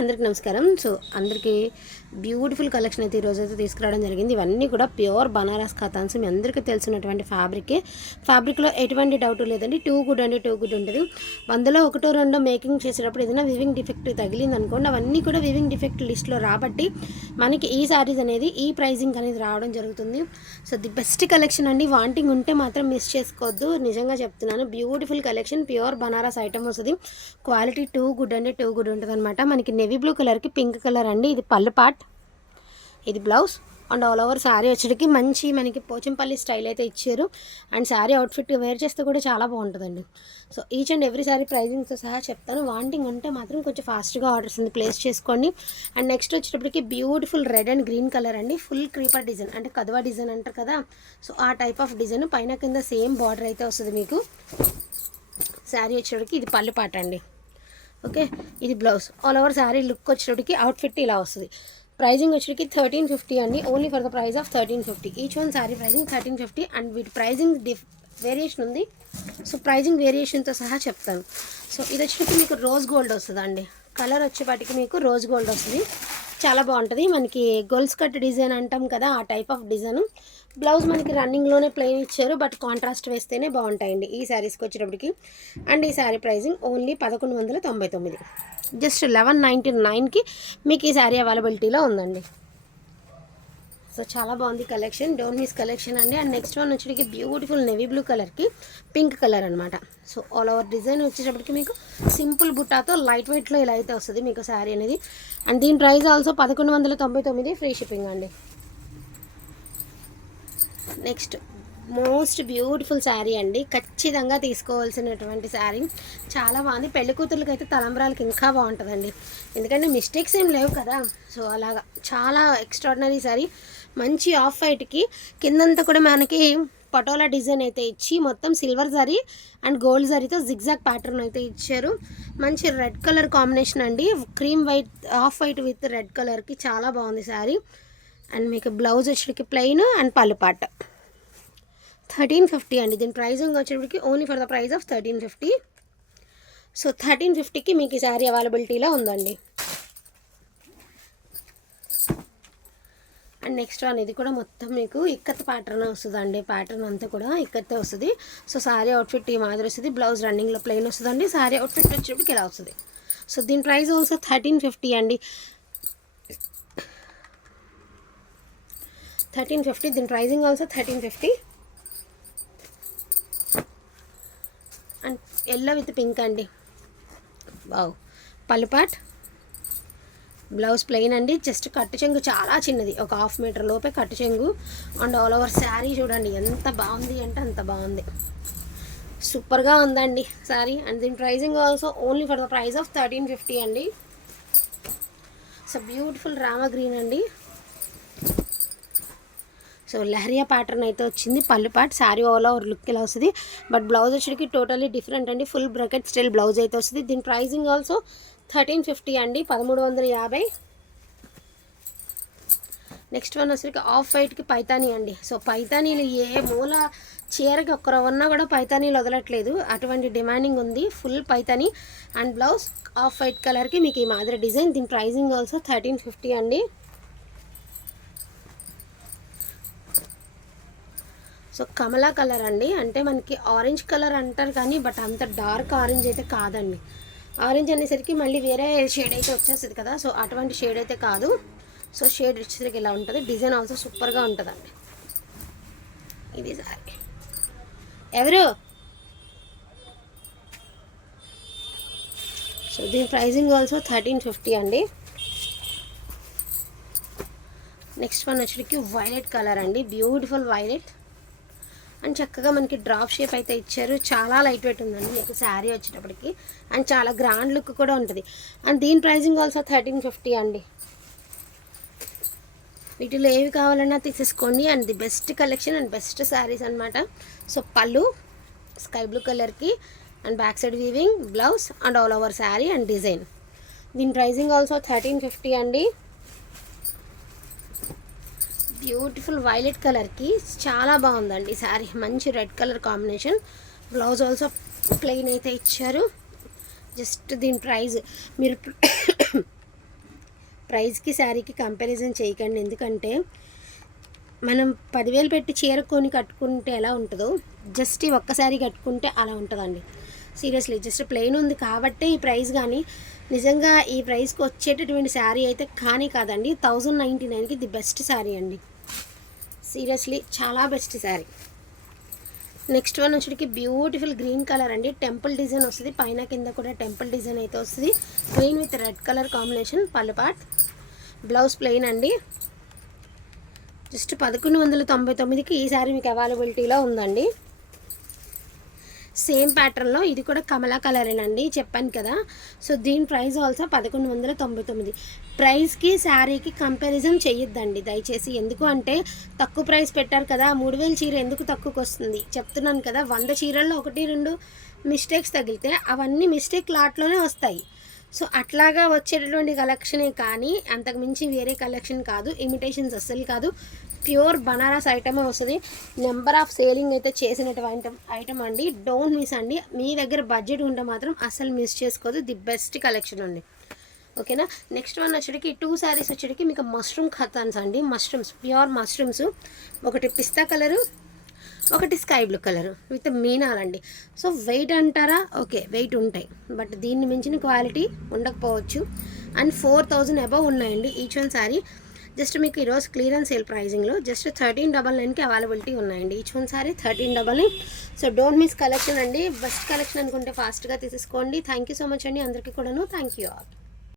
అందరికి నమస్కారం. సో అందరికీ బ్యూటిఫుల్ కలెక్షన్ అయితే ఈరోజు అయితే తీసుకురావడం జరిగింది. ఇవన్నీ కూడా ప్యూర్ బనారస్ ఖాతాన్స్. మీ అందరికీ తెలిసినటువంటి ఫ్యాబ్రిక్ ఫ్యాబ్రిక్లో ఎటువంటి డౌట్ లేదండి. టూ గుడ్ అంటే టూ గుడ్ ఉంటుంది వందలో ఒకటో రెండో మేకింగ్ చేసేటప్పుడు ఏదైనా వివింగ్ డిఫెక్ట్ తగిలింది అనుకోండి అవన్నీ కూడా వివింగ్ డిఫెక్ట్ లిస్ట్లో రాబట్టి మనకి ఈ సారీస్ అనేది ఈ ప్రైజింగ్ అనేది రావడం జరుగుతుంది. సో ది బెస్ట్ కలెక్షన్ అండి. వాంటింగ్ ఉంటే మాత్రం మిస్ చేసుకోవద్దు. నిజంగా చెప్తున్నాను beautiful collection pure Banaras item వస్తుంది. క్వాలిటీ టూ గుడ్ అంటే టూ గుడ్ ఉంటుంది అనమాట మనకి నెవీ బ్లూ కలర్కి పింక్ కలర్ అండి. ఇది పళ్ళు పాట్. ఇది blouse and all over sari వచ్చేటికి మంచి మనకి పోచంపల్లి స్టైల్ అయితే ఇచ్చారు. అండ్ శారీ అవుట్ఫిట్ వేర్ చేస్తే కూడా చాలా బాగుంటుందండి. So each and every sari ప్రైజింగ్తో సహా చెప్తాను. వాంటింగ్ ఉంటే మాత్రం కొంచెం ఫాస్ట్గా ఆర్డర్స్ ఉంది. ప్లేస్ చేసుకోండి. అండ్ నెక్స్ట్ వచ్చేటప్పటికి beautiful red and green colour అండి. ఫుల్ క్రీపర్ డిజైన్ అంటే కదవా డిజైన్ అంటారు కదా. సో ఆ టైప్ ఆఫ్ డిజైన్ పైన కింద సేమ్ బార్డర్ అయితే వస్తుంది మీకు. శారీ వచ్చేటప్పటికి ఇది పళ్ళు పాట అండి. ఓకే? ఇది blouse. All over sari look వచ్చేటికి outfit ఇలా వస్తుంది. ప్రైజింగ్ వచ్చేటికి థర్టీన్ ఫిఫ్టీ అండి. Only for the price of thirteen fifty each one sari pricing thirteen fifty and వీటి ప్రైజింగ్ డిఫ్ వేరియేషన్ ఉంది. సో ప్రైజింగ్ వేరియేషన్తో సహా చెప్తాను. సో ఇది వచ్చేటికి మీకు రోజ్ గోల్డ్ వస్తుంది అండి కలర్ వచ్చేపాటికి మీకు రోజ్ గోల్డ్ వస్తుంది. చాలా బాగుంటుంది. మనకి గోల్స్ కట్ డిజైన్ అంటాం కదా ఆ టైప్ ఆఫ్ డిజైన్. బ్లౌజ్ మనకి రన్నింగ్లోనే ప్లెయిన్ ఇచ్చారు బట్ కాంట్రాస్ట్ వేస్తేనే బాగుంటాయండి ఈ శారీస్కి వచ్చేటప్పటికి. అండ్ ఈ శారీ ప్రైజింగ్ ఓన్లీ పదకొండు వందల తొంభై తొమ్మిది. జస్ట్ లెవెన్ నైంటీ నైన్కి మీకు ఈ శారీ అవైలబిలిటీలో ఉందండి. సో చాలా బాగుంది కలెక్షన్. డోన్ మిస్ కలెక్షన్ అండి. అండ్ నెక్స్ట్ వన్ వచ్చేటికి బ్యూటిఫుల్ నెవీ బ్లూ కలర్కి పింక్ కలర్ అనమాట సో ఆల్ ఓవర్ డిజైన్ వచ్చేటప్పటికి మీకు సింపుల్ బుట్టాతో లైట్ వెయిట్లో ఇలా అయితే వస్తుంది మీకు శారీ అనేది. అండ్ దీని ప్రైస్ ఆల్సో పదకొండు వందల తొంభై తొమ్మిది ఫ్రీ షిప్పింగ్ అండి. నెక్స్ట్ మోస్ట్ బ్యూటిఫుల్ శారీ అండి. ఖచ్చితంగా తీసుకోవాల్సినటువంటి శారీ. చాలా బాగుంది. పెళ్ళి కూతుర్లకి అయితే తలంబరాలకి ఇంకా బాగుంటుందండి. ఎందుకంటే మిస్టేక్స్ ఏం లేవు కదా. సో అలాగా చాలా ఎక్స్ట్రాడినరీ శారీ. మంచి ఆఫ్ వైట్కి కిందంతా కూడా మనకి పటోలా డిజైన్ అయితే ఇచ్చి మొత్తం సిల్వర్ జరీ అండ్ గోల్డ్ జరీతో జిగ్జాగ్ ప్యాటర్న్ అయితే ఇచ్చారు. మంచి రెడ్ కలర్ కాంబినేషన్ అండి. Cream white off white with red కలర్కి చాలా బాగుంది శారీ అండ్ మీకు blouse వచ్చేటికి plain and pallu thirteen fifty అండి. దీని pricing వచ్చేటికి only for the price of thirteen fifty so thirteen ఫిఫ్టీకి మీకు ఈ శారీ అవైలబిలిటీలో ఉందండి. అండ్ నెక్స్ట్ వన్ ఇది కూడా మొత్తం మీకు ఇక్కత్ ప్యాటర్న్ వస్తుందండి. ప్యాటర్న్ అంతా కూడా ఇక్కత్తే వస్తుంది. సో శారీ అవుట్ఫిట్ ఈ మాదిరి వస్తుంది. బ్లౌజ్ రన్నింగ్లో ప్లెయిన్ వస్తుందండి. సారీ అవుట్ఫిట్ వచ్చేటప్పటికి ఇలా వస్తుంది. సో దీని ప్రైస్ ఆల్సో థర్టీన్ ఫిఫ్టీ అండి. థర్టీన్ ఫిఫ్టీ దీని pricing also thirteen fifty and yellow with pink అండి. వావ్ పల్లుపాట్ బ్లౌజ్ ప్లెయిన్ అండి. జస్ట్ కట్టు చెంగు చాలా చిన్నది. ఒక హాఫ్ మీటర్ లోపే కట్టు చెంగు. అండ్ ఆల్ ఓవర్ శారీ చూడండి ఎంత బాగుంది అంటే అంత బాగుంది. సూపర్గా ఉందండి శారీ అండ్ దీని pricing also only for the price of thirteen fifty అండి. సో బ్యూటిఫుల్ రామా గ్రీన్ అండి. సో లహరియా ప్యాటర్న్ అయితే వచ్చింది. పళ్ళు పాట్ శారీ ఓవర్ ఓవర్ లుక్ ఇలా వస్తుంది. బట్ బ్లౌజ్ వచ్చేటికి టోటల్లీ డిఫరెంట్ అండి. ఫుల్ బ్రకెట్ స్టైల్ బ్లౌజ్ అయితే వస్తుంది. దీని ప్రైజింగ్ ఆల్సో థర్టీన్ ఫిఫ్టీ అండి పదమూడు వందల యాభై. నెక్స్ట్ వన్ వచ్చరికి ఆఫ్ వైట్కి పైతానీ అండి. సో పైతానీలు ఏ మూల చీరకి ఒక్కరు ఉన్నా కూడా పైతానీలు వదలట్లేదు. అటువంటి డిమాండింగ్ ఉంది. Full Paithani and blouse off white కలర్కి మీకు ఈ మాదిరి డిజైన్ దీని ప్రైజింగ్ ఆల్సో థర్టీన్ ఫిఫ్టీ అండి. సో కమలా కలర్ అండి. అంటే మనకి ఆరెంజ్ కలర్ అంటారు కానీ బట్ అంత డార్క్ ఆరెంజ్ అయితే కాదండి. ఆరెంజ్ అనేసరికి మళ్ళీ వేరే షేడ్ అయితే వచ్చేస్తుంది కదా సో అటువంటి షేడ్ అయితే కాదు. సో షేడ్ వచ్చేసరికి ఇలా ఉంటుంది. డిజైన్ ఆల్సో సూపర్గా ఉంటుందండి ఇది సారీ. ఎవరు? సో దీని ప్రైజింగ్ ఆల్సో థర్టీన్ ఫిఫ్టీ అండి. నెక్స్ట్ వన్ వచ్చేసరికి వైలెట్ కలర్ అండి. బ్యూటిఫుల్ వైలెట్ అండ్ చక్కగా మనకి డ్రాప్ షేప్ అయితే ఇచ్చారు. చాలా లైట్ వెయిట్ ఉందండి మీకు శారీ వచ్చేటప్పటికి. అండ్ చాలా గ్రాండ్ లుక్ కూడా ఉంటుంది. అండ్ దీని ప్రైజింగ్ ఆల్సో థర్టీన్ ఫిఫ్టీ అండి. వీటిలో ఏవి కావాలన్నా తీసేసుకోండి and the best collection and best saris అనమాట సో పళ్ళు స్కై బ్లూ కలర్కి and back side weaving blouse and all over sari and design దీని ప్రైజింగ్ ఆల్సో థర్టీన్ ఫిఫ్టీ అండి. బ్యూటిఫుల్ వైలెట్ కలర్కి చాలా బాగుందండి శారీ మంచి red colour combination. Blouse also plain అయితే ఇచ్చారు. జస్ట్ దీని ప్రైస్ మీరు ప్రైస్కి శారీకి కంపారిజన్ చేయకండి. ఎందుకంటే మనం పదివేలు పెట్టి చీర కొని కట్టుకుంటే ఎలా ఉంటుందో జస్ట్ ఈ ఒక్క శారీ కట్టుకుంటే అలా ఉంటుందండి. సీరియస్లీ జస్ట్ ప్లెయిన్ ఉంది కాబట్టే ఈ ప్రైస్ కానీ నిజంగా ఈ ప్రైస్కి వచ్చేటటువంటి శారీ అయితే కానీ కాదండి థౌజండ్ నైంటీ నైన్కి ది బెస్ట్ శారీ అండి. సీరియస్లీ చాలా బెస్ట్ శారీ. నెక్స్ట్ వన్ వచ్చేటికి బ్యూటిఫుల్ గ్రీన్ కలర్ అండి. టెంపుల్ డిజైన్ వస్తుంది పైన కింద కూడా టెంపుల్ డిజైన్ అయితే వస్తుంది. Green with red colour combination పల్లపాట్ blouse plain అండి. జస్ట్ పదకొండు వందల తొంభై తొమ్మిదికి ఈ శారీ మీకు అవైలబిలిటీలో ఉందండి. సేమ్ ప్యాటర్న్లో ఇది కూడా కమలా కలరేనండి చెప్పాను కదా. సో దీని ప్రైస్ ఆల్సో పదకొండు వందల తొంభై తొమ్మిది. ప్రైస్కి శారీకి కంపారిజన్ చేయొద్దండి దయచేసి. ఎందుకు అంటే తక్కువ ప్రైస్ పెట్టారు కదా మూడు వేల చీర ఎందుకు తక్కువకి వస్తుంది చెప్తున్నాను కదా వంద చీరల్లో ఒకటి రెండు మిస్టేక్స్ తగిలితే అవన్నీ మిస్టేక్ లాట్లోనే వస్తాయి. సో అట్లాగా వచ్చేటటువంటి కలెక్షనే కానీ అంతకు మించి వేరే కలెక్షన్ కాదు ఇమిటేషన్స్ అస్సలు కాదు. ప్యూర్ బనారస్ ఐటమే వస్తుంది. నెంబర్ ఆఫ్ సేలింగ్ అయితే చేసినటువంటి ఐటమ్ అండి. డోంట్ మిస్ అండి. మీ దగ్గర బడ్జెట్ ఉంటే మాత్రం అసలు మిస్ చేసుకోదు. ది బెస్ట్ కలెక్షన్ అండి. ఓకేనా? నెక్స్ట్ వన్ వచ్చేటికి టూ శారీస్ వచ్చేటికి మీకు మష్రూమ్ ఖతాన్స్ అండి. Mushrooms pure mushrooms. ఒకటి పిస్తా కలరు ఒకటి స్కై బ్లూ కలర్ విత్ మీనాలండి సో వెయిట్ అంటారా? ఓకే వెయిట్ ఉంటాయి. బట్ దీన్ని మించిన క్వాలిటీ ఉండకపోవచ్చు. అండ్ ఫోర్ థౌజండ్ అబవ్ ఉన్నాయండి ఈచ్ వన్ శారీ జస్ట్ మీకు ఈరోజు క్లియరెన్స్ సేల్ ప్రైజింగ్లో జస్ట్ థర్టీన్ డబల్ నైన్కి అవైలబిలిటీ ఉన్నాయండి. Each one sari thirteen double nine. So don't miss collection అండి. బెస్ట్ కలెక్షన్ అనుకుంటే ఫాస్ట్గా తీసుకోండి థ్యాంక్ యూ సో మచ్ అండి. అందరికీ కూడాను థ్యాంక్ యూ ఆల్.